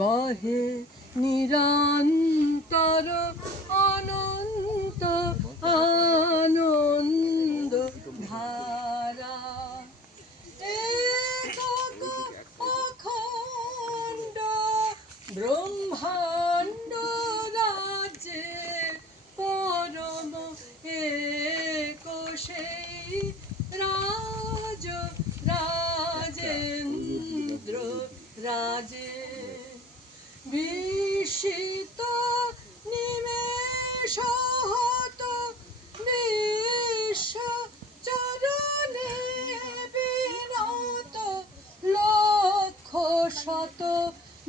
বহে নিরন্তর অনন্ত আনন্দ ধারা। অখণ্ড ব্রহ্মাণ্ড রাজ্যে পরম এক সেই রাজ রাজেন্দ্র রাজে শত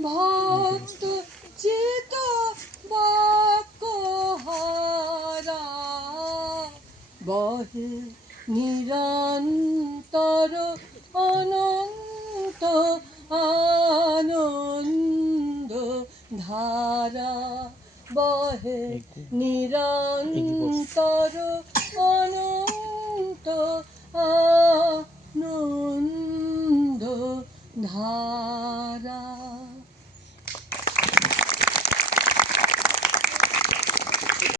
ভক্ত চিত বহে নিরন্তর অনন্ত আনন্দ ধারা। বহে নিরন্তর অনন্ত আনন্দ ধারা